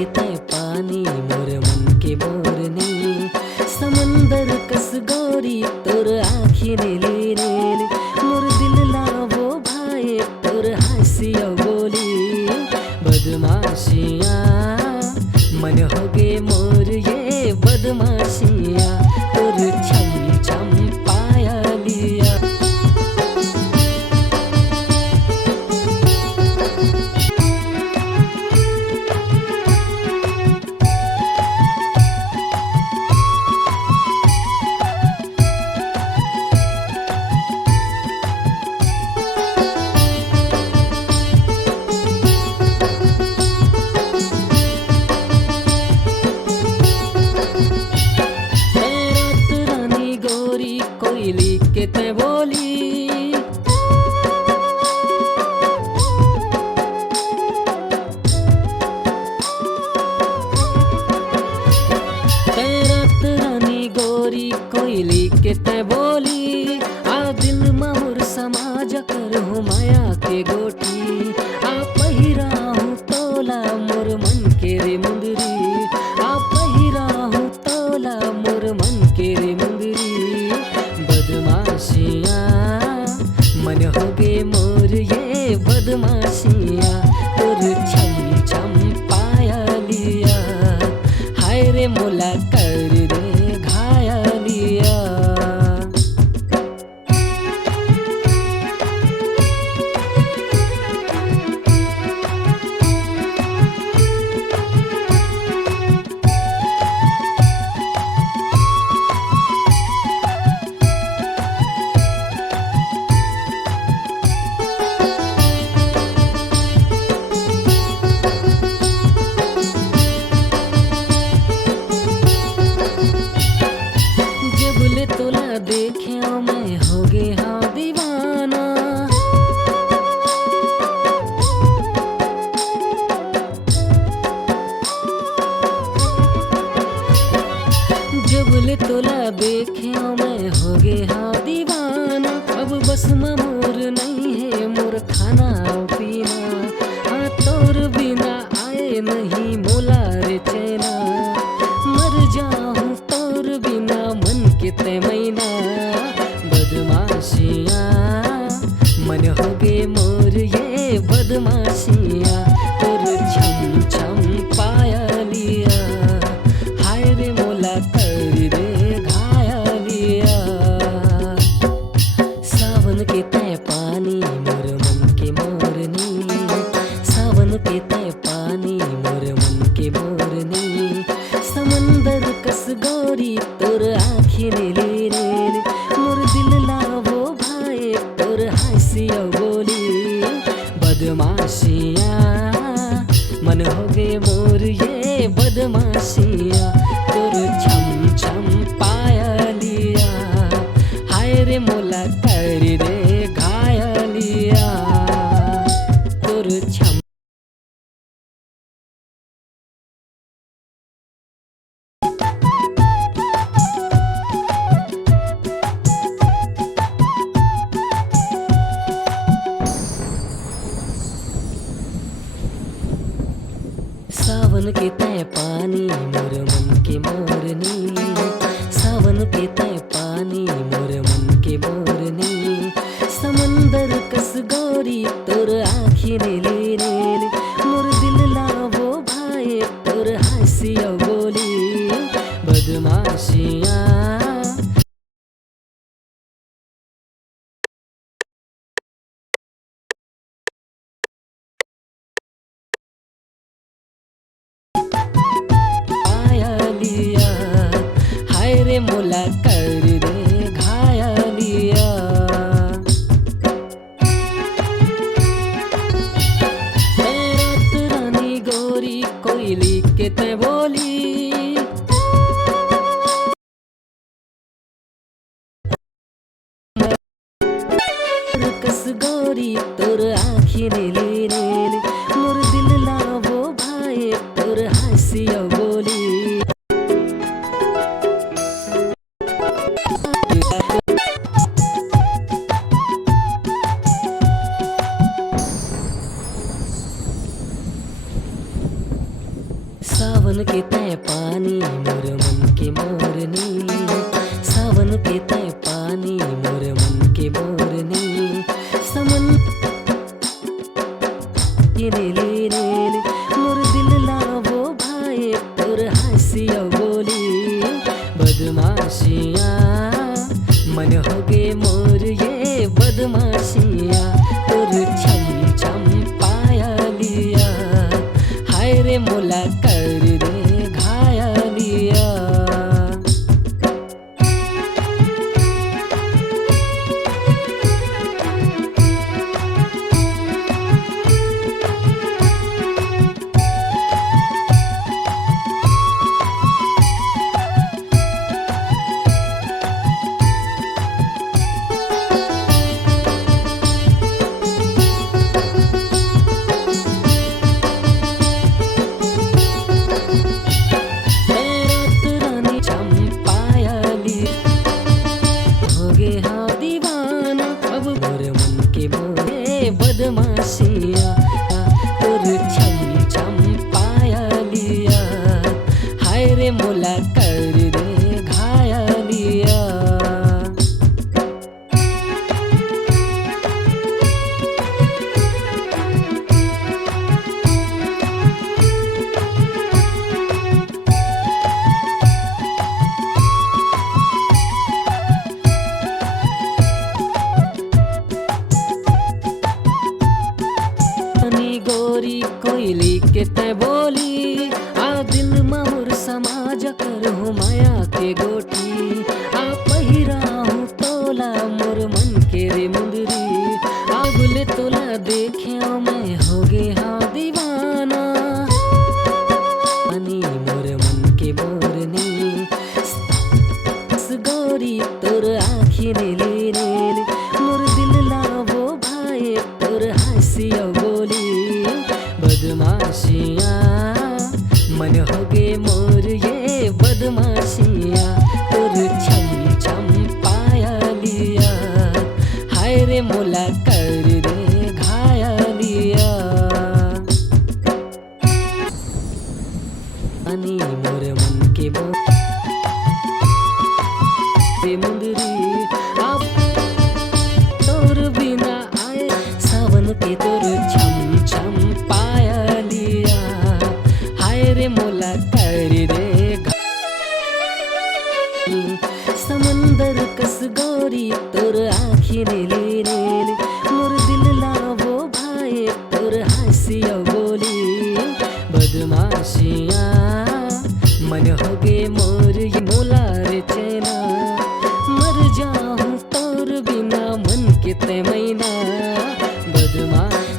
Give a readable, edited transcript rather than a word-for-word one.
के तय पानी मोर मन के मोरनी समंदर कस गोरी तोर आँखी नीली नीली मोर दिल लावो भाई तोर हंसिया बोली बदमाशिया मन हो गे मोर ये बदमाशिया तोर छम छम पाया लिया। कोयली के ते बोली रात रानी गोरी कोयली के ते बोली आ दिल मोर समाज कर हो माया के गोटी आ पहिरा हूँ तोला मोर मन के रे मुंदरी आ पहिरा हूँ तोला मोर मन के रे मुंदरी बदमाशिया मन हो गे मोर ये बदमाशिया तोर छम छम पाया लिया हाय रे मोला कर दे घाया लिया। तोला देखे मैं हो गे हाँ दीवाना जबले तोला देखे मैं हो गे हाँ दीवाना अब बस मोर नहीं है मोर खाना पीना हाँ तोर बिना आए नहीं मोला रे चैना मर जाऊं तोर बिना मन के ते मैना बदमाशिया मन हो गे मोर ये बदमाशिया तोर छम छम पाया लिया हाय रे मोला कर दे घाया लिया। सावन के तय पानी मोर मन के मोरनी सावन के तय पानी मोर मन के मोरनी समंदर कस गोरी तोर आँखी नीली नीली मोर दिल लावो भाई तोर हंसिया बोली बदमाशिया मन हो गे मोर ये बदमाशिया तोर छम छम पाया लिया हाय रे मोला कर दे घाया लिया तोर छम। सावन के तय पानी मोर मन के मोरनी सावन के तय पानी मोर मन के मोरनी समंदर कस गोरी तोर आँखी नीली नीली मोर दिल लावो भाई तोर हंसिया बोली बदमाशिया हाय रे मोला कर दे घाया लिया। सावन के तय पानी मोर मन के मोरनी, सावन के तय पानी मोर मन के मोरनी, समन नीले मोर दिल लावो भाई तोर हंसिया बोली बदमाशिया मन हो गे मोर ये बदमाशिया तोर छम छम पाया लिया हाय रे मोला कर दे घायलिया। बदमाशिया तोर छम छम पाया लिया हाय रे मोला कर दे घायलिया। गोरी कोयली के तय बोली आ दिल मोर समाज कर हो माया के गोटी आ पहिराहू तोला मोर मन के रे मुंदरी आ गुले तोला देखे मैं हो गे हाँ दीवाना अनि मोर मन के मोरनी गोरी तोर आँखी नीली नीली मोर दिल लावो भाई तोर हंसिया बोली बदमाशिया मन हो गे मोर ये बदमाशिया तोर छम छम पाया लिया हाय रे मोला कर दे घायलिया। अनि मोर मन के मुंदरी आप तोर बिना आए सावन के तोर छम छम पाया लिया हाय रे मोला कर दे समंदर कस गोरी तोर आँखी नीली नीली मोर दिल लावो भाई तोर हंसिया बोली बदमाशिया